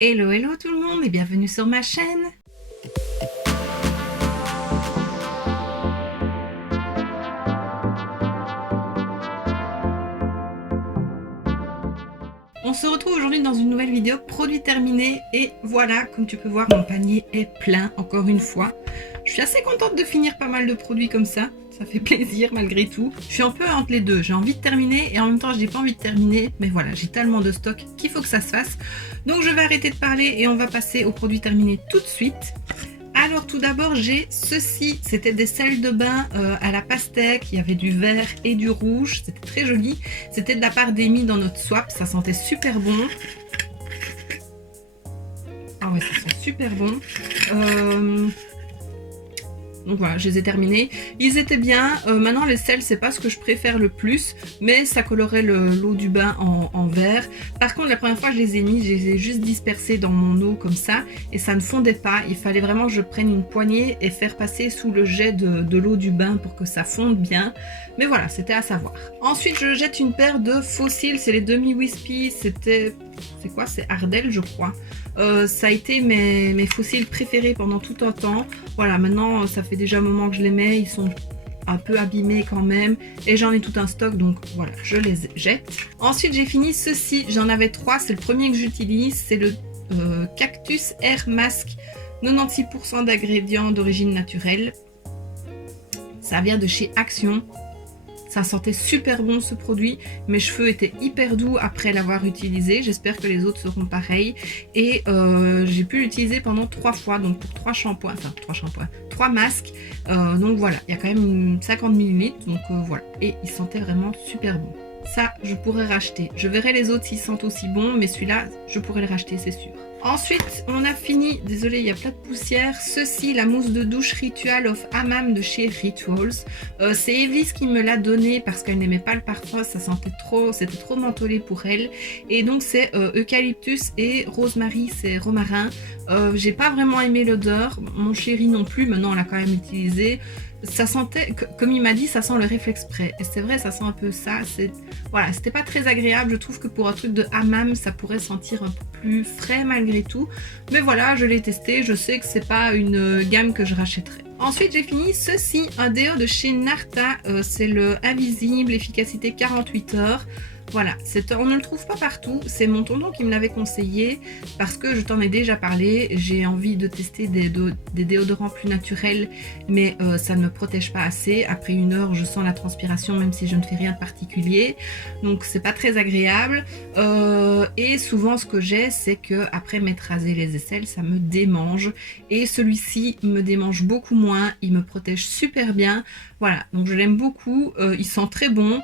Hello hello tout le monde et bienvenue sur ma chaîne. On se retrouve aujourd'hui dans une nouvelle vidéo produit terminé et voilà, comme tu peux voir, mon panier est plein encore une fois. Je suis assez contente de finir pas mal de produits comme ça fait plaisir malgré tout. Je suis un peu entre les deux, j'ai envie de terminer et en même temps je n'ai pas envie de terminer, mais voilà, j'ai tellement de stock qu'il faut que ça se fasse. Donc je vais arrêter de parler et on va passer aux produits terminés tout de suite. Alors tout d'abord j'ai ceci, c'était des sels de bain à la pastèque, il y avait du vert et du rouge, c'était très joli, c'était de la part d'Amy dans notre swap, ça sentait super bon. Ah ouais, ça sent super bon. Donc voilà, je les ai terminés. Ils étaient bien. Maintenant, les sels, c'est pas ce que je préfère le plus, mais ça colorait l'eau du bain en vert. Par contre, la première fois que je les ai mis, je les ai juste dispersés dans mon eau comme ça, et ça ne fondait pas. Il fallait vraiment que je prenne une poignée et faire passer sous le jet de l'eau du bain pour que ça fonde bien. Mais voilà, c'était à savoir. Ensuite, je jette une paire de fossiles. C'est les demi-wispy. C'était... c'est quoi? C'est Ardell, je crois. Ça a été mes fossiles préférés pendant tout un temps. Voilà, maintenant ça fait déjà un moment que je les mets, ils sont un peu abîmés quand même et j'en ai tout un stock, donc voilà, je les jette. Ensuite j'ai fini ceci, j'en avais 3, c'est le premier que j'utilise, c'est le Cactus Air Mask, 96% d'ingrédients d'origine naturelle. Ça vient de chez Action. Ça sentait super bon ce produit, mes cheveux étaient hyper doux après l'avoir utilisé, j'espère que les autres seront pareils. Et j'ai pu l'utiliser pendant 3 fois, donc pour 3 shampoings, enfin 3 masques. Donc voilà, il y a quand même 50 ml, donc voilà. Et il sentait vraiment super bon. Ça, je pourrais racheter. Je verrai les autres s'ils sentent aussi bon, mais celui-là, je pourrais le racheter, c'est sûr. Ensuite, on a fini, désolé, il y a plein de poussière. Ceci, la mousse de douche Ritual of Hammam de chez Rituals. C'est Evis qui me l'a donné parce qu'elle n'aimait pas le parfum, ça sentait trop, c'était trop mentholé pour elle. Et donc c'est eucalyptus et rosemary, c'est romarin. J'ai pas vraiment aimé l'odeur, mon chéri non plus, maintenant on l'a quand même utilisé. Ça sentait, comme il m'a dit, ça sent le réflexe près. Et c'est vrai, ça sent un peu ça. Voilà, c'était pas très agréable. Je trouve que pour un truc de hammam, ça pourrait sentir un peu plus frais malgré tout. Mais voilà, je l'ai testé. Je sais que c'est pas une gamme que je rachèterai. Ensuite, j'ai fini ceci, un déo de chez Narta. C'est le Invisible, efficacité 48 heures. Voilà, on ne le trouve pas partout, c'est mon tonton qui me l'avait conseillé parce que je t'en ai déjà parlé, j'ai envie de tester des déodorants plus naturels mais ça ne me protège pas assez. Après 1 heure je sens la transpiration même si je ne fais rien de particulier, donc c'est pas très agréable. Et souvent ce que j'ai, c'est que après m'être rasé les aisselles, ça me démange, et celui-ci me démange beaucoup moins, il me protège super bien. Voilà, donc je l'aime beaucoup, il sent très bon.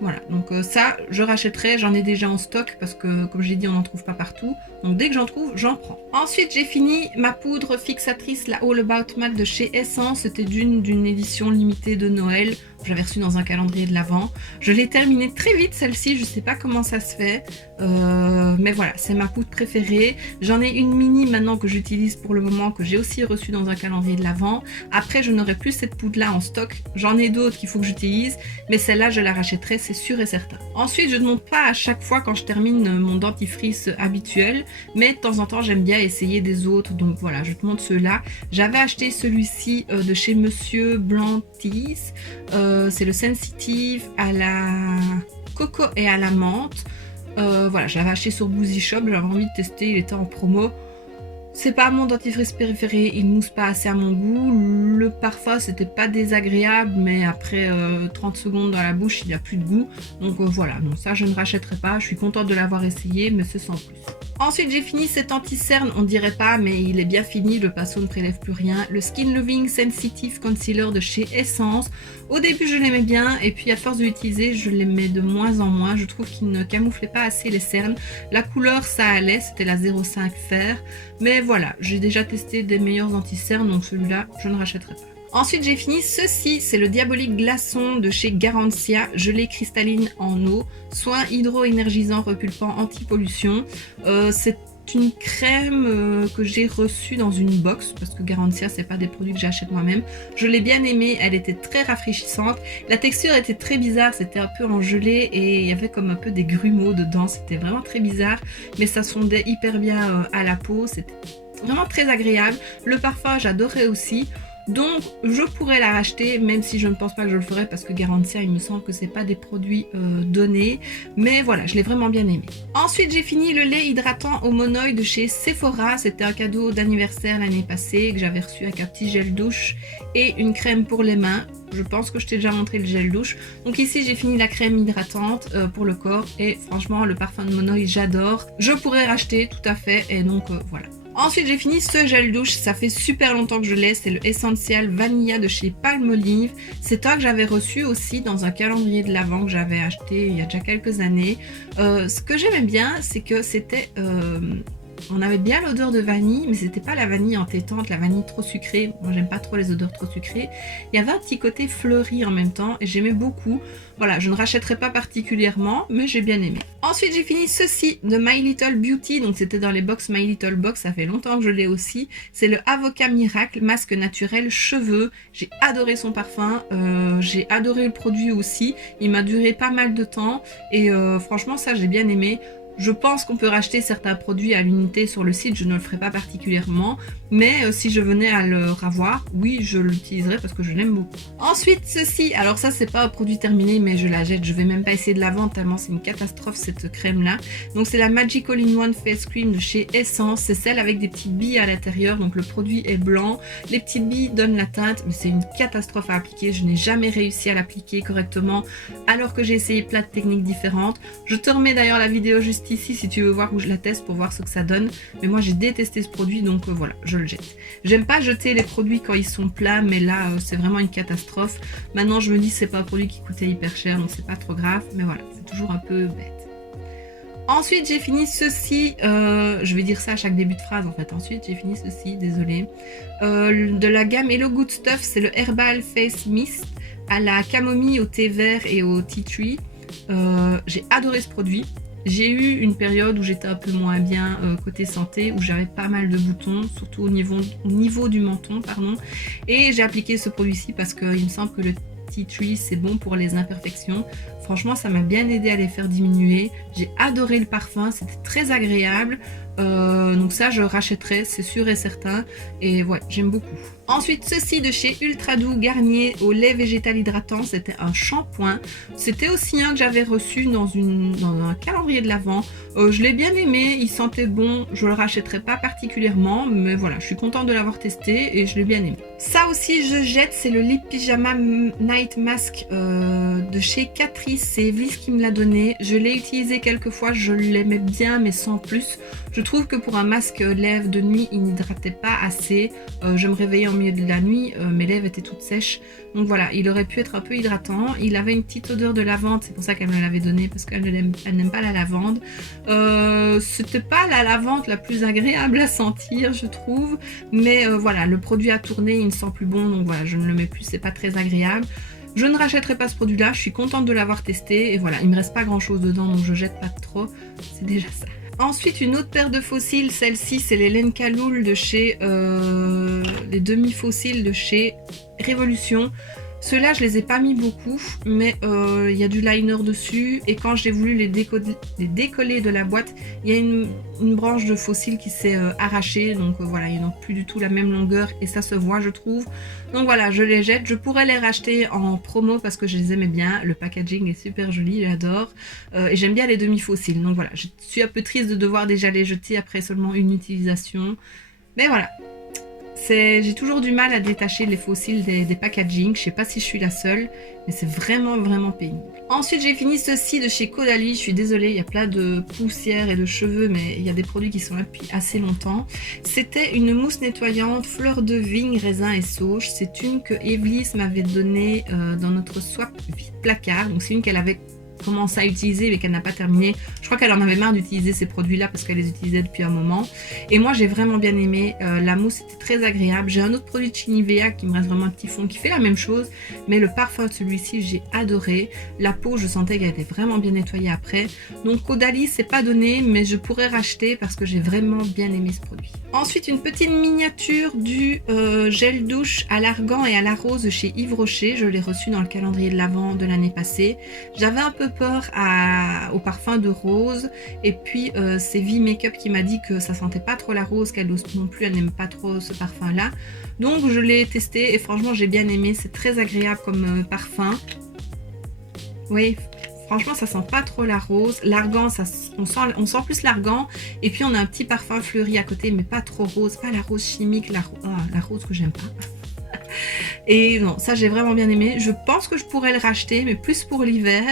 Voilà, donc ça, je rachèterai, j'en ai déjà en stock parce que, comme j'ai dit, on n'en trouve pas partout. Donc dès que j'en trouve, j'en prends. Ensuite, j'ai fini ma poudre fixatrice, la All About Matte de chez Essence. C'était d'une édition limitée de Noël. J'avais reçu dans un calendrier de l'Avent. Je l'ai terminée très vite, celle-ci. Je sais pas comment ça se fait. Mais voilà, c'est ma poudre préférée. J'en ai une mini maintenant que j'utilise pour le moment, que j'ai aussi reçue dans un calendrier de l'Avent. Après, je n'aurai plus cette poudre-là en stock. J'en ai d'autres qu'il faut que j'utilise. Mais celle-là, je la rachèterai, c'est sûr et certain. Ensuite, je ne monte pas à chaque fois quand je termine mon dentifrice habituel. Mais de temps en temps, j'aime bien essayer des autres. Donc voilà, je te montre ceux-là. J'avais acheté celui-ci de chez Monsieur Blantis. C'est le Sensitive à la coco et à la menthe. Voilà, je l'avais acheté sur Boozy Shop, j'avais envie de tester, il était en promo. C'est pas mon dentifrice préféré, il ne mousse pas assez à mon goût. Le parfum, c'était pas désagréable, mais après 30 secondes dans la bouche, il n'y a plus de goût. Donc voilà, non, ça je ne rachèterai pas. Je suis contente de l'avoir essayé, mais c'est sans plus. Ensuite, j'ai fini cet anti-cerne, on dirait pas, mais il est bien fini, le pinceau ne prélève plus rien. Le Skin Loving Sensitive Concealer de chez Essence. Au début, je l'aimais bien, et puis à force de l'utiliser, je l'aimais de moins en moins. Je trouve qu'il ne camouflait pas assez les cernes. La couleur, ça allait, c'était la 05 Fer. Mais voilà, j'ai déjà testé des meilleurs anti-cernes, donc celui-là, je ne rachèterai pas. Ensuite, j'ai fini ceci, c'est le Diabolique Glaçon de chez Garantia, gelée cristalline en eau, soin hydro-énergisant repulpant anti-pollution. C'est c'est une crème que j'ai reçue dans une box parce que Garantia c'est pas des produits que j'achète moi-même. Je l'ai bien aimée, elle était très rafraîchissante. La texture était très bizarre, c'était un peu en gelée et il y avait comme un peu des grumeaux dedans, c'était vraiment très bizarre, mais ça fondait hyper bien à la peau, c'était vraiment très agréable. Le parfum j'adorais aussi. Donc je pourrais la racheter, même si je ne pense pas que je le ferai parce que Garantia il me semble que c'est pas des produits donnés, mais voilà, je l'ai vraiment bien aimé. Ensuite j'ai fini le lait hydratant au monoï de chez Sephora, c'était un cadeau d'anniversaire l'année passée que j'avais reçu avec un petit gel douche et une crème pour les mains. Je pense que je t'ai déjà montré le gel douche. Donc ici j'ai fini la crème hydratante pour le corps et franchement le parfum de monoï j'adore. Je pourrais racheter tout à fait et donc voilà. Ensuite j'ai fini ce gel douche, ça fait super longtemps que je l'ai, c'est le Essential Vanilla de chez Palmolive. C'est un que j'avais reçu aussi dans un calendrier de l'Avent que j'avais acheté il y a déjà quelques années. Ce que j'aimais bien c'est que c'était... on avait bien l'odeur de vanille, mais c'était pas la vanille entêtante, la vanille trop sucrée. Moi j'aime pas trop les odeurs trop sucrées. Il y avait un petit côté fleuri en même temps et j'aimais beaucoup. Voilà, je ne rachèterai pas particulièrement, mais j'ai bien aimé. Ensuite j'ai fini ceci de My Little Beauty, donc c'était dans les box My Little Box, ça fait longtemps que je l'ai aussi. C'est le Avocat Miracle masque naturel cheveux. J'ai adoré son parfum, j'ai adoré le produit aussi. Il m'a duré pas mal de temps et franchement ça j'ai bien aimé. Je pense qu'on peut racheter certains produits à l'unité sur le site, je ne le ferai pas particulièrement, mais si je venais à le ravoir, oui, je l'utiliserai parce que je l'aime beaucoup. Ensuite, ceci, alors ça c'est pas un produit terminé, mais je la jette, je vais même pas essayer de la vendre tellement c'est une catastrophe cette crème là. Donc c'est la Magic All-in-One Face Cream de chez Essence, c'est celle avec des petites billes à l'intérieur, donc le produit est blanc, les petites billes donnent la teinte, mais c'est une catastrophe à appliquer, je n'ai jamais réussi à l'appliquer correctement alors que j'ai essayé plein de techniques différentes. Je te remets d'ailleurs la vidéo juste ici si tu veux voir où je la teste pour voir ce que ça donne, mais moi j'ai détesté ce produit donc voilà, je le jette. J'aime pas jeter les produits quand ils sont plats, mais là c'est vraiment une catastrophe. Maintenant je me dis c'est pas un produit qui coûtait hyper cher donc c'est pas trop grave, mais voilà, c'est toujours un peu bête. Ensuite j'ai fini ceci, je vais dire ça à chaque début de phrase en fait. Ensuite j'ai fini ceci, désolée, de la gamme Hello Good Stuff, c'est le Herbal Face Mist à la camomille, au thé vert et au tea tree. J'ai adoré ce produit. J'ai eu une période où j'étais un peu moins bien côté santé, où j'avais pas mal de boutons, surtout au niveau du menton, pardon. Et j'ai appliqué ce produit-ci parce qu'il me semble que le tea tree c'est bon pour les imperfections. Franchement, ça m'a bien aidé à les faire diminuer. J'ai adoré le parfum, c'était très agréable. Donc ça, je rachèterai, c'est sûr et certain. Et ouais, j'aime beaucoup. Ensuite, ceci de chez Ultra Doux Garnier au lait végétal hydratant, c'était un shampoing. C'était aussi un que j'avais reçu dans un calendrier de l'Avent. Je l'ai bien aimé, il sentait bon. Je le rachèterai pas particulièrement, mais voilà, je suis contente de l'avoir testé et je l'ai bien aimé. Ça aussi, je jette, c'est le Lip Pyjama Night Mask de chez Catrice. C'est Evelysse qui me l'a donné. Je l'ai utilisé quelques fois, je l'aimais bien, mais sans plus. Je trouve que pour un masque lèvres de nuit, il n'hydratait pas assez. Je me réveillais en milieu de la nuit, mes lèvres étaient toutes sèches. Donc voilà, il aurait pu être un peu hydratant. Il avait une petite odeur de lavande, c'est pour ça qu'elle me l'avait donné, parce qu'elle n'aime pas la lavande. C'était pas la lavande la plus agréable à sentir, je trouve. Mais voilà, le produit a tourné, il ne sent plus bon, donc voilà, je ne le mets plus, c'est pas très agréable. Je ne rachèterai pas ce produit là, je suis contente de l'avoir testé et voilà, il me reste pas grand chose dedans donc je jette pas trop, c'est déjà ça. Ensuite une autre paire de fossiles, celle-ci c'est les Lenka Loul de chez les demi-fossiles de chez Révolution. Ceux-là je les ai pas mis beaucoup mais il y a du liner dessus et quand j'ai voulu les décoller de la boîte, il y a une branche de fossile qui s'est arrachée donc voilà, ils n'ont plus du tout la même longueur et ça se voit je trouve. Donc voilà, je les jette, je pourrais les racheter en promo parce que je les aimais bien, le packaging est super joli, j'adore et j'aime bien les demi-fossiles donc voilà, je suis un peu triste de devoir déjà les jeter après seulement une utilisation mais voilà. J'ai toujours du mal à détacher les fossiles des packaging, je sais pas si je suis la seule, mais c'est vraiment pénible. Ensuite j'ai fini ceci de chez Caudalie, je suis désolée, il y a plein de poussière et de cheveux, mais il y a des produits qui sont là depuis assez longtemps. C'était une mousse nettoyante, fleur de vigne, raisin et sauge, c'est une que Evelysse m'avait donnée dans notre swap placard, donc c'est une qu'elle avait commencé à utiliser mais qu'elle n'a pas terminé. Je crois qu'elle en avait marre d'utiliser ces produits-là parce qu'elle les utilisait depuis un moment. Et moi, j'ai vraiment bien aimé. La mousse était très agréable. J'ai un autre produit de chez Nivea qui me reste vraiment un petit fond qui fait la même chose. Mais le parfum de celui-ci, j'ai adoré. La peau, je sentais qu'elle était vraiment bien nettoyée après. Donc Caudalie, c'est pas donné, mais je pourrais racheter parce que j'ai vraiment bien aimé ce produit. Ensuite, une petite miniature du gel douche à l'argan et à la rose chez Yves Rocher. Je l'ai reçu dans le calendrier de l'Avent de l'année passée. J'avais un peu peur au parfum de rose. Et puis, c'est V Makeup qui m'a dit que ça sentait pas trop la rose, qu'elle non plus, elle n'aime pas trop ce parfum-là. Donc, je l'ai testé et franchement, j'ai bien aimé. C'est très agréable comme parfum. Oui, franchement, ça sent pas trop la rose. L'argan, on sent plus l'argan. Et puis, on a un petit parfum fleuri à côté, mais pas trop rose. Pas la rose chimique, la rose que j'aime pas. Et non, ça j'ai vraiment bien aimé. Je pense que je pourrais le racheter, mais plus pour l'hiver.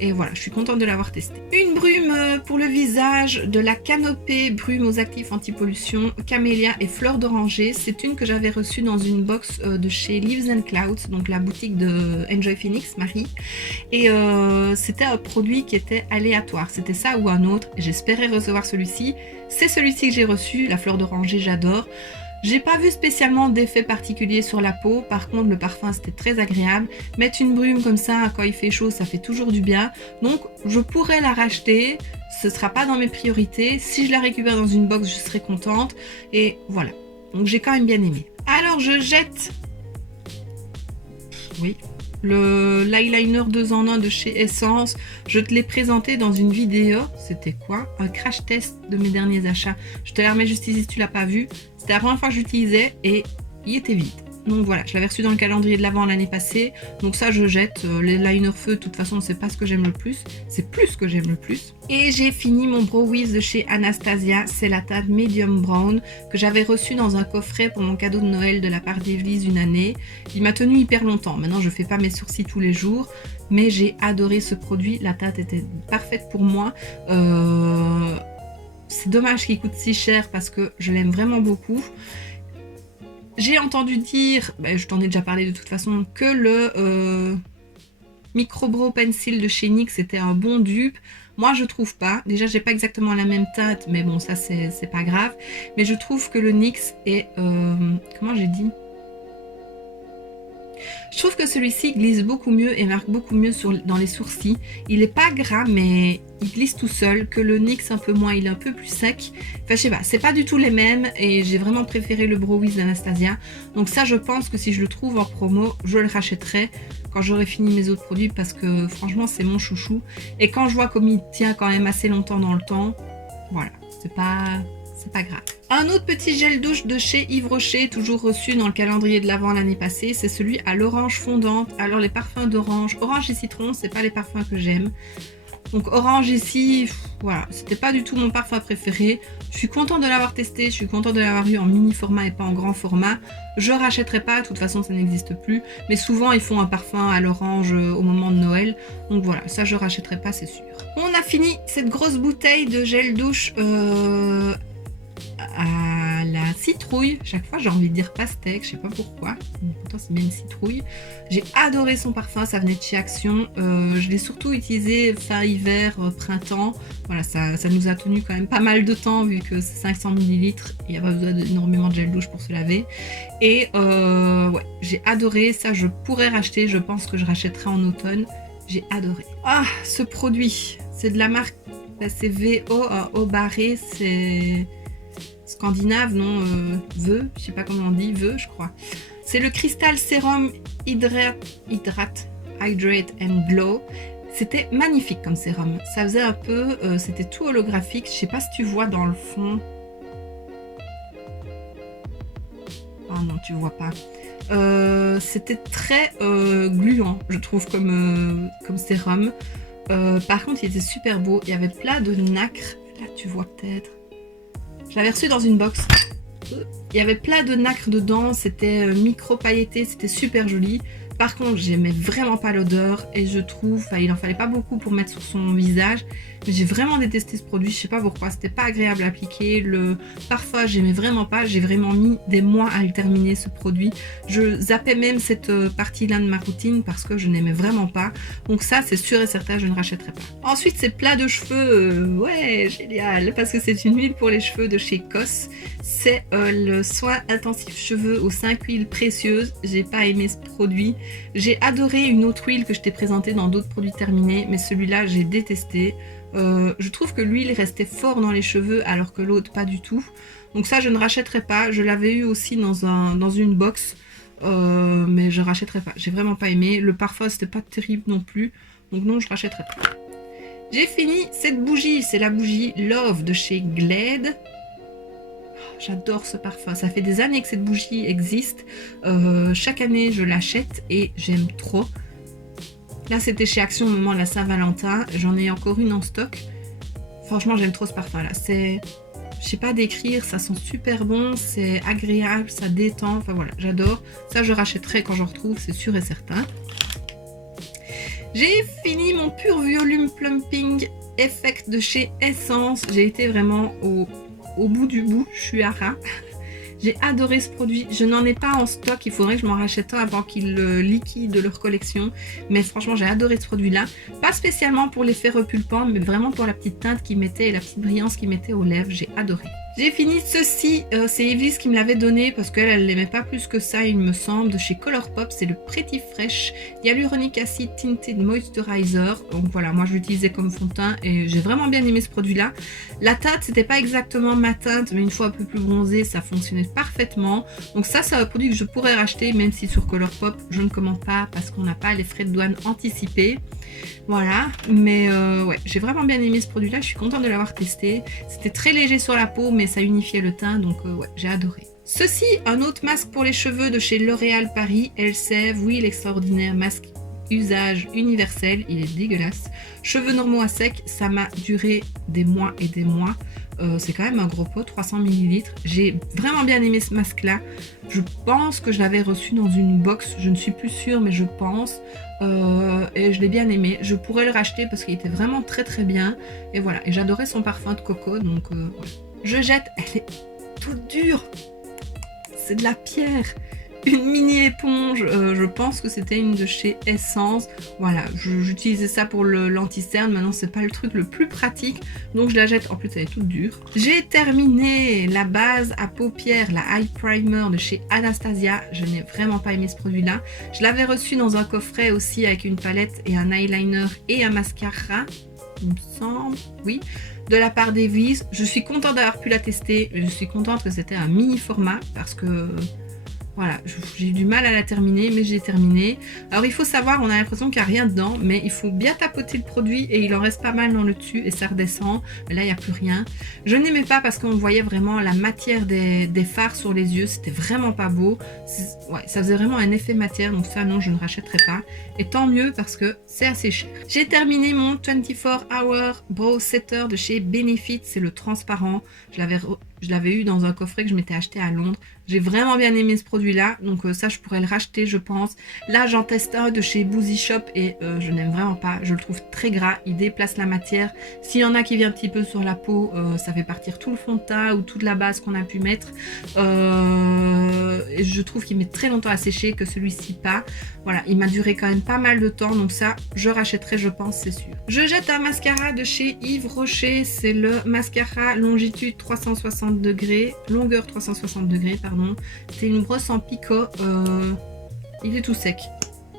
Et voilà, je suis contente de l'avoir testé. Une brume pour le visage de la Canopée brume aux actifs anti-pollution, camélia et fleur d'oranger. C'est une que j'avais reçue dans une box de chez Leaves and Clouds, donc la boutique de Enjoy Phoenix, Marie. Et c'était un produit qui était aléatoire. C'était ça ou un autre. J'espérais recevoir celui-ci. C'est celui-ci que j'ai reçu. La fleur d'oranger, j'adore. J'ai pas vu spécialement d'effet particulier sur la peau, par contre le parfum c'était très agréable. Mettre une brume comme ça quand il fait chaud, ça fait toujours du bien. Donc je pourrais la racheter, ce sera pas dans mes priorités. Si je la récupère dans une box, je serai contente. Et voilà, donc j'ai quand même bien aimé. Alors je jette... Oui... l'eyeliner 2 en 1 de chez Essence. Je te l'ai présenté dans une vidéo. C'était quoi? Un crash test de mes derniers achats. Je te la remets juste ici si tu l'as pas vu. C'était la première fois que j'utilisais et il était vide. Donc voilà, je l'avais reçu dans le calendrier de l'Avent l'année passée. Donc ça je jette. Les liner feu, de toute façon c'est pas ce que j'aime le plus. C'est plus ce que j'aime le plus. Et j'ai fini mon Brow Wiz de chez Anastasia. C'est la teinte Medium Brown que j'avais reçu dans un coffret pour mon cadeau de Noël de la part d'Evelise une année. Il m'a tenu hyper longtemps. Maintenant je fais pas mes sourcils tous les jours. Mais j'ai adoré ce produit. La teinte était parfaite pour moi. C'est dommage qu'il coûte si cher parce que je l'aime vraiment beaucoup. J'ai entendu dire, je t'en ai déjà parlé de toute façon, que le Micro Brow Pencil de chez NYX était un bon dupe. Moi je trouve pas. Déjà j'ai pas exactement la même teinte, mais bon ça c'est pas grave. Mais je trouve que le NYX est... comment j'ai dit ? Je trouve que celui-ci glisse beaucoup mieux et marque beaucoup mieux dans les sourcils. Il est pas gras mais il glisse tout seul, que le NYX un peu moins, il est un peu plus sec. Enfin je sais pas, c'est pas du tout les mêmes et j'ai vraiment préféré le Brow Wiz d'Anastasia. Donc ça je pense que si je le trouve en promo, je le rachèterai quand j'aurai fini mes autres produits parce que franchement c'est mon chouchou. Et quand je vois comme il tient quand même assez longtemps dans le temps, voilà, c'est pas grave. Un autre petit gel douche de chez Yves Rocher, toujours reçu dans le calendrier de l'Avent l'année passée, c'est celui à l'orange fondante. Alors les parfums d'orange, orange et citron, c'est pas les parfums que j'aime. Donc orange ici, voilà, c'était pas du tout mon parfum préféré. Je suis contente de l'avoir testé, je suis contente de l'avoir eu en mini format et pas en grand format. Je rachèterai pas, de toute façon ça n'existe plus. Mais souvent ils font un parfum à l'orange au moment de Noël. Donc voilà, ça je rachèterai pas, c'est sûr. On a fini cette grosse bouteille de gel douche à la citrouille. Chaque fois j'ai envie de dire pastèque, je sais pas pourquoi, mais pourtant c'est bien une citrouille. J'ai adoré son parfum, ça venait de chez Action. Je l'ai surtout utilisé fin hiver, printemps. Voilà, ça nous a tenu quand même pas mal de temps vu que c'est 500 ml, il n'y a pas besoin d'énormément de gel douche pour se laver. Et ouais, j'ai adoré, ça je pourrais racheter, je pense que je rachèterai en automne. J'ai adoré. Ah, ce produit, c'est de la marque, c'est VO, au barré, c'est... Scandinave, non, Veu, je sais pas comment on dit, Veu, je crois. C'est le Crystal Serum Hydrate and Glow. C'était magnifique comme sérum. Ça faisait un peu, c'était tout holographique. Je sais pas si tu vois dans le fond. Ah non, tu vois pas. C'était très gluant, je trouve, comme sérum. Par contre, il était super beau. Il y avait plein de nacre. Là, tu vois peut-être. Je l'avais reçu dans une box. Il y avait plein de nacre dedans, c'était micro pailleté, c'était super joli. Par contre, j'aimais vraiment pas l'odeur et je trouve, il en fallait pas beaucoup pour mettre sur son visage. Mais j'ai vraiment détesté ce produit, je sais pas pourquoi, c'était pas agréable à appliquer. Le parfum, j'aimais vraiment pas, j'ai vraiment mis des mois à le terminer ce produit. Je zappais même cette partie-là de ma routine parce que je n'aimais vraiment pas. Donc ça, c'est sûr et certain, je ne rachèterai pas. Ensuite, c'est plat de cheveux, ouais, génial, parce que c'est une huile pour les cheveux de chez COS. C'est le soin intensif cheveux aux 5 huiles précieuses. J'ai pas aimé ce produit. J'ai adoré une autre huile que je t'ai présentée dans d'autres produits terminés, mais celui-là, j'ai détesté. Je trouve que l'huile restait fort dans les cheveux alors que l'autre pas du tout. Donc ça je ne rachèterai pas. Je l'avais eu aussi dans une box, mais je rachèterai pas. J'ai vraiment pas aimé. Le parfum c'était pas terrible non plus. Donc non, je rachèterai pas. J'ai fini cette bougie. C'est la bougie Love de chez Glade. J'adore ce parfum. Ça fait des années que cette bougie existe. Chaque année je l'achète et j'aime trop. Là, c'était chez Action au moment de la Saint-Valentin. J'en ai encore une en stock. Franchement, j'aime trop ce parfum-là. C'est, je sais pas décrire, ça sent super bon, c'est agréable, ça détend. Enfin voilà, j'adore. Ça, je rachèterai quand j'en retrouve, c'est sûr et certain. J'ai fini mon Pur Volume Plumping Effect de chez Essence. J'ai été vraiment au bout du bout. Je suis à ras. J'ai adoré ce produit, je n'en ai pas en stock, il faudrait que je m'en rachète un avant qu'ils le liquident de leur collection. Mais franchement, j'ai adoré ce produit-là. Pas spécialement pour l'effet repulpant, mais vraiment pour la petite teinte qu'il mettait et la petite brillance qu'il mettait aux lèvres, j'ai adoré. J'ai fini ceci, c'est Evely's qui me l'avait donné parce qu'elle l'aimait pas plus que ça, il me semble, de chez Colourpop. C'est le Pretty Fresh Hyaluronic Acid Tinted Moisturizer. Donc voilà, moi je l'utilisais comme fond de teint et j'ai vraiment bien aimé ce produit-là. La teinte, c'était pas exactement ma teinte, mais une fois un peu plus bronzée, ça fonctionnait parfaitement. Donc ça, c'est un produit que je pourrais racheter, même si sur Colourpop, je ne commande pas parce qu'on n'a pas les frais de douane anticipés. Voilà, mais ouais, j'ai vraiment bien aimé ce produit-là, je suis contente de l'avoir testé. C'était très léger sur la peau, mais ça unifiait le teint, donc ouais, j'ai adoré. Ceci, un autre masque pour les cheveux de chez L'Oréal Paris, Elseve, oui, l'extraordinaire masque usage universel, il est dégueulasse. Cheveux normaux à sec, ça m'a duré des mois et des mois. C'est quand même un gros pot, 300 ml. J'ai vraiment bien aimé ce masque là. Je pense que je l'avais reçu dans une box, je ne suis plus sûre, mais je pense. Et je l'ai bien aimé. Je pourrais le racheter parce qu'il était vraiment très très bien. Et voilà, et j'adorais son parfum de coco, donc ouais. Je jette, elle est toute dure. C'est de la pierre. Une mini éponge, je pense que c'était une de chez Essence. Voilà, j'utilisais ça pour l'anti-cerne. Maintenant, c'est pas le truc le plus pratique, donc je la jette. En plus, elle est toute dure. J'ai terminé la base à paupières, la Eye Primer de chez Anastasia. Je n'ai vraiment pas aimé ce produit-là. Je l'avais reçu dans un coffret aussi avec une palette et un eyeliner et un mascara, il me semble, oui, de la part d'Evely's. Je suis contente d'avoir pu la tester. Je suis contente que c'était un mini format parce que voilà, j'ai eu du mal à la terminer, mais j'ai terminé. Alors il faut savoir, on a l'impression qu'il n'y a rien dedans, mais il faut bien tapoter le produit et il en reste pas mal dans le dessus et ça redescend. Mais là, il n'y a plus rien. Je n'aimais pas parce qu'on voyait vraiment la matière des fards sur les yeux. C'était vraiment pas beau. Ouais, ça faisait vraiment un effet matière, donc ça, non, je ne rachèterai pas. Et tant mieux parce que c'est assez cher. J'ai terminé mon 24 Hour Brow Setter de chez Benefit. C'est le transparent. Je l'avais eu dans un coffret que je m'étais acheté à Londres. J'ai vraiment bien aimé ce produit-là, donc ça je pourrais le racheter je pense. Là j'en teste un de chez Boozy Shop et je n'aime vraiment pas. Je le trouve très gras, il déplace la matière. S'il y en a qui vient un petit peu sur la peau, ça fait partir tout le fond de teint ou toute la base qu'on a pu mettre. Et je trouve qu'il met très longtemps à sécher, que celui-ci pas. Voilà, il m'a duré quand même pas mal de temps, donc ça je rachèterai je pense, c'est sûr. Je jette un mascara de chez Yves Rocher, c'est le mascara longitude 360 degrés, longueur 360 degrés, pardon. C'est une brosse en picot, il est tout sec.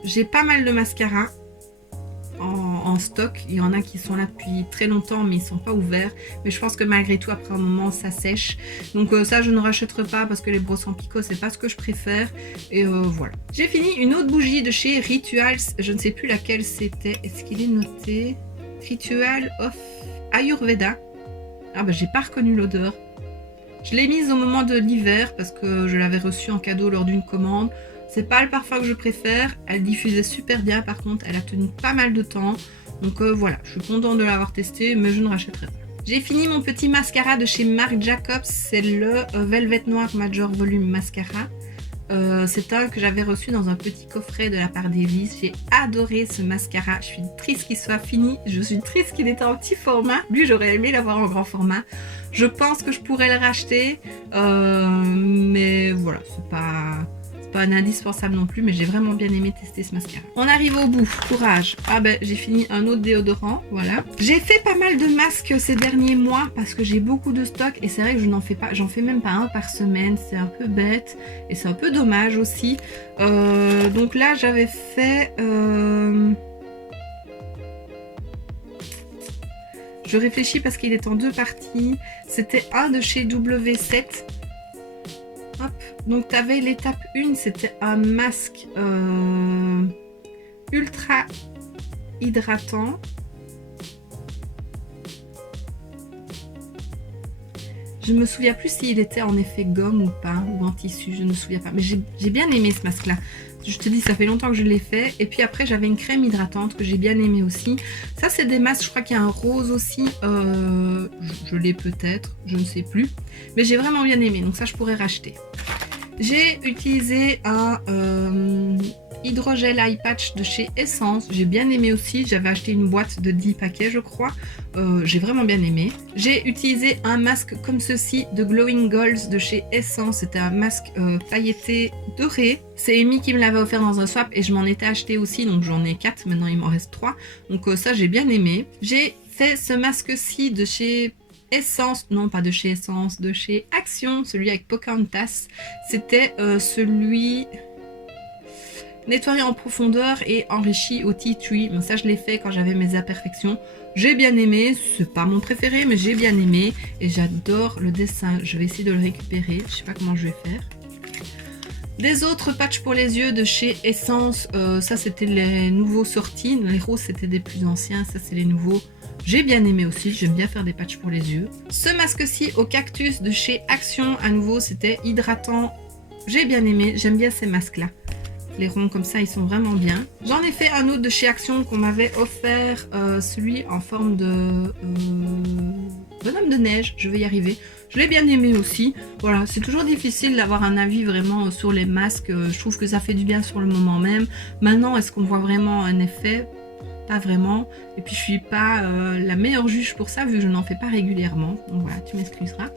J'ai pas mal de mascara en stock, il y en a qui sont là depuis très longtemps mais ils sont pas ouverts, mais je pense que malgré tout après un moment ça sèche, donc ça je ne rachèterai pas parce que les brosses en picot c'est pas ce que je préfère. Et voilà, j'ai fini une autre bougie de chez Rituals, je ne sais plus laquelle c'était, est-ce qu'il est noté Ritual of Ayurveda? Ah bah j'ai pas reconnu l'odeur. Je l'ai mise au moment de l'hiver parce que je l'avais reçue en cadeau lors d'une commande. C'est pas le parfum que je préfère. Elle diffusait super bien par contre. Elle a tenu pas mal de temps. Donc voilà, je suis contente de l'avoir testé mais je ne rachèterai pas. J'ai fini mon petit mascara de chez Marc Jacobs. C'est le Velvet Noir Major Volume Mascara. C'est un que j'avais reçu dans un petit coffret de la part d'Elise. J'ai adoré ce mascara. Je suis triste qu'il soit fini. Je suis triste qu'il était en petit format. Lui, j'aurais aimé l'avoir en grand format. Je pense que je pourrais le racheter. Mais voilà, c'est pas un indispensable non plus, mais j'ai vraiment bien aimé tester ce mascara. On arrive au bout, courage. Ah ben j'ai fini un autre déodorant, voilà. J'ai fait pas mal de masques ces derniers mois parce que j'ai beaucoup de stock et c'est vrai que je n'en fais pas, j'en fais même pas un par semaine, c'est un peu bête et c'est un peu dommage aussi. Donc là j'avais fait... Je réfléchis parce qu'il est en deux parties. C'était un de chez W7. Hop. Donc tu avais l'étape 1, c'était un masque ultra hydratant. Je me souviens plus s'il était en effet gomme ou pas, ou en tissu, je ne me souviens pas. Mais j'ai bien aimé ce masque là. Je te dis, ça fait longtemps que je l'ai fait. Et puis après, j'avais une crème hydratante que j'ai bien aimé aussi. Ça, c'est des masques, je crois qu'il y a un rose aussi. Je l'ai peut-être, je ne sais plus. Mais j'ai vraiment bien aimé, donc ça, je pourrais racheter. J'ai utilisé un hydrogel eye patch de chez Essence. J'ai bien aimé aussi. J'avais acheté une boîte de 10 paquets, je crois. J'ai vraiment bien aimé. J'ai utilisé un masque comme ceci de Glowing Goals de chez Essence. C'était un masque pailleté doré. C'est Amy qui me l'avait offert dans un swap et je m'en étais acheté aussi. Donc j'en ai 4. Maintenant, il m'en reste 3. Donc ça, j'ai bien aimé. J'ai fait ce masque-ci de chez... Essence, non pas de chez Essence, de chez Action, celui avec Pocahontas. C'était celui nettoyé en profondeur et enrichi au tea tree. Mais ça je l'ai fait quand j'avais mes imperfections. J'ai bien aimé, c'est pas mon préféré mais j'ai bien aimé et j'adore le dessin. Je vais essayer de le récupérer, je sais pas comment je vais faire. Des autres patchs pour les yeux de chez Essence, ça c'était les nouveaux sortis. Les roses c'était des plus anciens, ça c'est les nouveaux. J'ai bien aimé aussi, j'aime bien faire des patchs pour les yeux. Ce masque-ci au cactus de chez Action, à nouveau, c'était hydratant. J'ai bien aimé, j'aime bien ces masques-là. Les ronds comme ça, ils sont vraiment bien. J'en ai fait un autre de chez Action qu'on m'avait offert, celui en forme de bonhomme de neige, je vais y arriver. Je l'ai bien aimé aussi. Voilà, c'est toujours difficile d'avoir un avis vraiment sur les masques. Je trouve que ça fait du bien sur le moment même. Maintenant, est-ce qu'on voit vraiment un effet ? Pas vraiment, et puis je suis pas la meilleure juge pour ça vu que je n'en fais pas régulièrement, donc voilà, tu m'excuseras.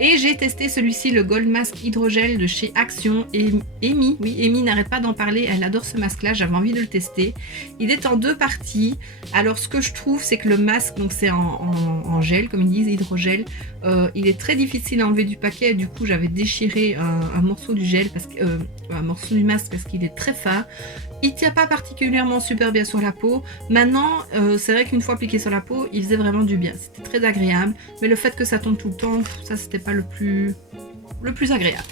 Et j'ai testé celui-ci, le Gold Mask Hydrogel de chez Action, et Amy, oui, Amy n'arrête pas d'en parler, elle adore ce masque là, j'avais envie de le tester. Il est en deux parties. Alors ce que je trouve, c'est que le masque, donc c'est en gel comme ils disent, hydrogel, il est très difficile à enlever du paquet, du coup j'avais déchiré un morceau du gel, parce que un morceau du masque parce qu'il est très fin. Il tient pas particulièrement super bien sur la peau. Maintenant, c'est vrai qu'une fois appliqué sur la peau, il faisait vraiment du bien. C'était très agréable. Mais le fait que ça tombe tout le temps, ça c'était pas le plus agréable.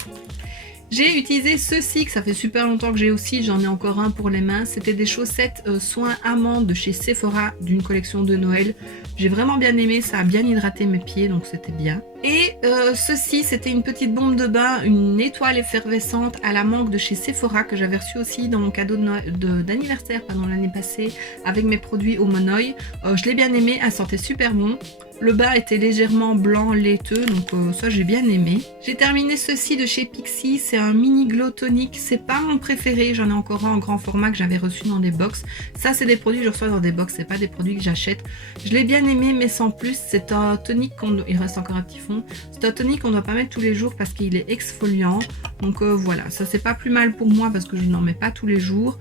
J'ai utilisé ceci, que ça fait super longtemps que j'ai aussi, j'en ai encore un pour les mains. C'était des chaussettes soins amandes de chez Sephora, d'une collection de Noël. J'ai vraiment bien aimé, ça a bien hydraté mes pieds, donc c'était bien. Et ceci, c'était une petite bombe de bain, une étoile effervescente à la menthe de chez Sephora, que j'avais reçu aussi dans mon cadeau d'anniversaire l'année passée, avec mes produits au Monoï. Je l'ai bien aimé, elle sentait super bon. Le bas était légèrement blanc laiteux, donc ça j'ai bien aimé. J'ai terminé ceci de chez Pixi, c'est un mini glow tonic, c'est pas mon préféré, j'en ai encore un en grand format que j'avais reçu dans des box. Ça c'est des produits que je reçois dans des box, c'est pas des produits que j'achète. Je l'ai bien aimé mais sans plus, c'est un tonic, il reste encore un petit fond, c'est un tonic qu'on doit pas mettre tous les jours parce qu'il est exfoliant. Donc voilà, ça c'est pas plus mal pour moi parce que je n'en mets pas tous les jours.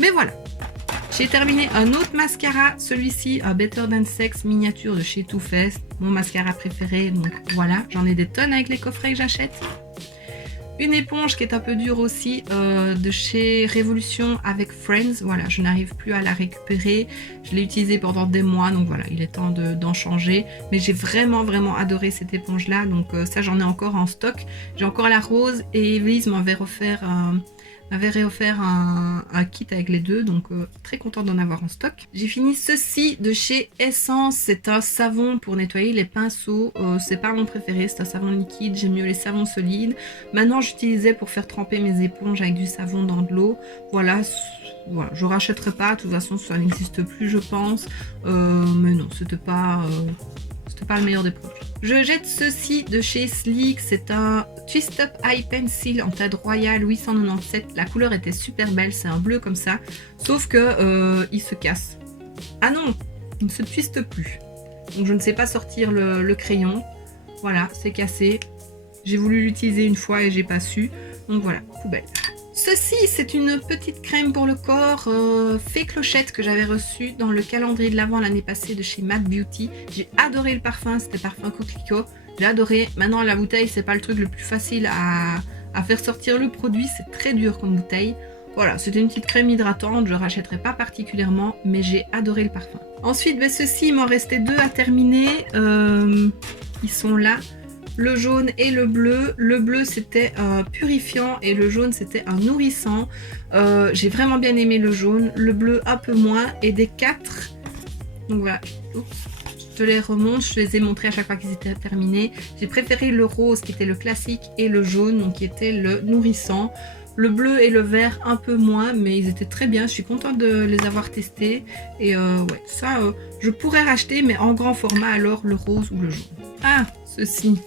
Mais voilà. J'ai terminé un autre mascara, celui-ci, un Better Than Sex miniature de chez Too Faced, mon mascara préféré, donc voilà, j'en ai des tonnes avec les coffrets que j'achète. Une éponge qui est un peu dure aussi, de chez Révolution avec Friends, voilà, je n'arrive plus à la récupérer, je l'ai utilisée pendant des mois, donc voilà, il est temps d'en changer, mais j'ai vraiment adoré cette éponge-là, donc ça j'en ai encore en stock, j'ai encore la rose et Elise m'avait réoffert un kit avec les deux, donc très contente d'en avoir en stock. J'ai fini ceci de chez Essence, c'est un savon pour nettoyer les pinceaux, c'est pas mon préféré, c'est un savon liquide, j'aime mieux les savons solides. Maintenant j'utilisais pour faire tremper mes éponges avec du savon dans de l'eau, voilà, je rachèterai pas, de toute façon ça n'existe plus je pense, mais non, c'était c'est pas le meilleur des produits. Je jette ceci de chez Sleek, c'est un Twist Up Eye Pencil en teinte royale 897. La couleur était super belle, c'est un bleu comme ça, sauf que il se casse. Ah non, il ne se twiste plus. Donc je ne sais pas sortir le crayon. Voilà, c'est cassé. J'ai voulu l'utiliser une fois et j'ai pas su. Donc voilà, poubelle. Ceci, c'est une petite crème pour le corps Fée Clochette que j'avais reçue dans le calendrier de l'Avent l'année passée de chez Matte Beauty. J'ai adoré le parfum, c'était parfum coquelicot. J'ai adoré. Maintenant, la bouteille, c'est pas le truc le plus facile à faire sortir le produit. C'est très dur comme bouteille. Voilà, c'était une petite crème hydratante. Je ne rachèterai pas particulièrement, mais j'ai adoré le parfum. Ensuite, ben, ceci, il m'en restait 2 à terminer. Ils sont là. Le jaune et le bleu. Le bleu c'était un purifiant et le jaune c'était un nourrissant. J'ai vraiment bien aimé le jaune, le bleu un peu moins. Et des 4, donc voilà, je te les remonte, je les ai montrés à chaque fois qu'ils étaient terminés. J'ai préféré le rose qui était le classique et le jaune donc qui était le nourrissant. Le bleu et le vert un peu moins, mais ils étaient très bien. Je suis contente de les avoir testés. Et ouais, ça, je pourrais racheter, mais en grand format alors le rose ou le jaune. Ah, ceci.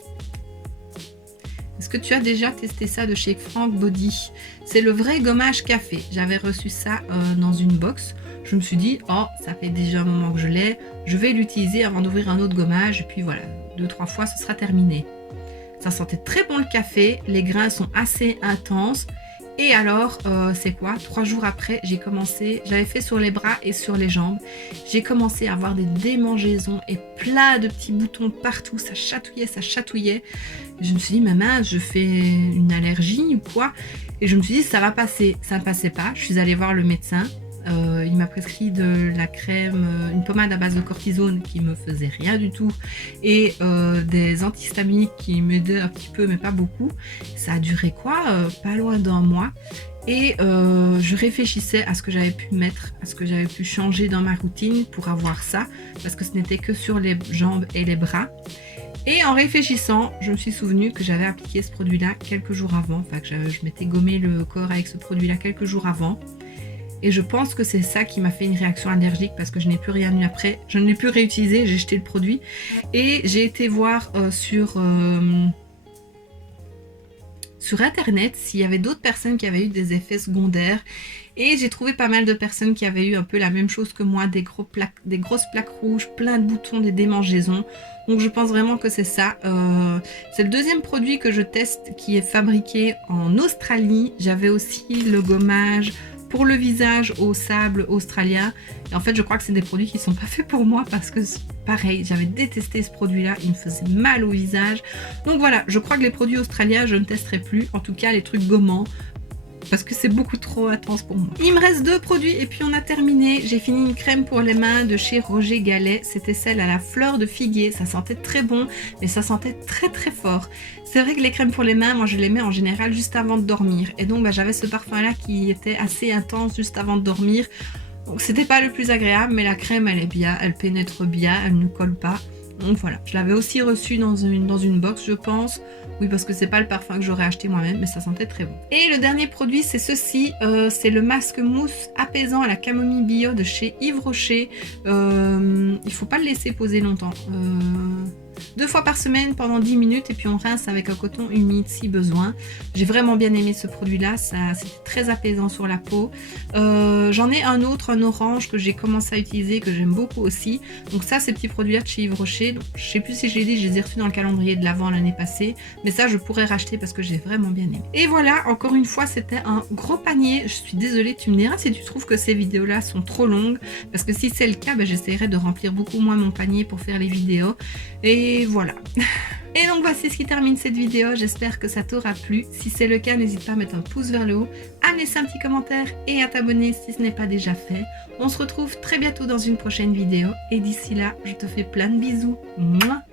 Est-ce que tu as déjà testé ça de chez Frank Body? C'est le vrai gommage café. J'avais reçu ça dans une box. Je me suis dit, oh, ça fait déjà un moment que je l'ai. Je vais l'utiliser avant d'ouvrir un autre gommage. Et puis voilà, 2-3 fois, ce sera terminé. Ça sentait très bon le café. Les grains sont assez intenses. Et alors, c'est quoi? 3 jours après, j'ai commencé, j'avais fait sur les bras et sur les jambes. J'ai commencé à avoir des démangeaisons et plein de petits boutons partout. Ça chatouillait, ça chatouillait. Et je me suis dit, mais mince, je fais une allergie ou quoi? Et je me suis dit, ça va passer. Ça ne passait pas. Je suis allée voir le médecin. Il m'a prescrit de la crème, une pommade à base de cortisone qui me faisait rien du tout et des antihistaminiques qui m'aidaient un petit peu mais pas beaucoup. Ça a duré quoi, pas loin d'un mois et je réfléchissais à ce que j'avais pu mettre, à ce que j'avais pu changer dans ma routine pour avoir ça parce que ce n'était que sur les jambes et les bras. Et en réfléchissant, je me suis souvenu que j'avais appliqué ce produit-là quelques jours avant, enfin que je m'étais gommé le corps avec ce produit-là quelques jours avant. Et je pense que c'est ça qui m'a fait une réaction allergique parce que je n'ai plus rien eu après. Je ne l'ai plus réutilisé, j'ai jeté le produit. Et j'ai été voir sur internet s'il y avait d'autres personnes qui avaient eu des effets secondaires. Et j'ai trouvé pas mal de personnes qui avaient eu un peu la même chose que moi, des grosses plaques rouges, plein de boutons, des démangeaisons. Donc je pense vraiment que c'est ça. C'est le deuxième produit que je teste qui est fabriqué en Australie. J'avais aussi le gommage pour le visage au sable australien. Et en fait, je crois que c'est des produits qui ne sont pas faits pour moi parce que, pareil, j'avais détesté ce produit-là. Il me faisait mal au visage. Donc voilà, je crois que les produits australiens, je ne testerai plus. En tout cas, les trucs gommants, parce que c'est beaucoup trop intense pour moi. Il me reste 2 produits et puis on a terminé. J'ai fini une crème pour les mains de chez Roger Gallet. C'était celle à la fleur de figuier. Ça sentait très bon, mais ça sentait très très fort. C'est vrai que les crèmes pour les mains, moi je les mets en général juste avant de dormir. Et donc j'avais ce parfum là qui était assez intense juste avant de dormir. Donc c'était pas le plus agréable, mais la crème elle est bien, elle pénètre bien, elle ne colle pas. Donc voilà, je l'avais aussi reçu dans une box je pense. Oui, parce que c'est pas le parfum que j'aurais acheté moi-même, mais ça sentait très bon. Et le dernier produit, c'est ceci. C'est le masque mousse apaisant à la camomille bio de chez Yves Rocher. Il faut pas le laisser poser longtemps. 2 fois par semaine pendant 10 minutes et puis on rince avec un coton humide si besoin. J'ai vraiment bien aimé ce produit-là, c'était très apaisant sur la peau. J'en ai un autre, un orange que j'ai commencé à utiliser, que j'aime beaucoup aussi. Donc ça, ces petits produits-là de chez Yves Rocher. Donc, je sais plus si je l'ai dit, je les ai reçus dans le calendrier de l'Avent l'année passée. Mais ça, je pourrais racheter parce que j'ai vraiment bien aimé. Et voilà, encore une fois, c'était un gros panier. Je suis désolée, tu me diras si tu trouves que ces vidéos-là sont trop longues. Parce que si c'est le cas, ben, j'essaierai de remplir beaucoup moins mon panier pour faire les vidéos. Et voilà. Et donc voici ce qui termine cette vidéo, j'espère que ça t'aura plu. Si c'est le cas, n'hésite pas à mettre un pouce vers le haut, à me laisser un petit commentaire et à t'abonner si ce n'est pas déjà fait. On se retrouve très bientôt dans une prochaine vidéo et d'ici là, je te fais plein de bisous. Mouah.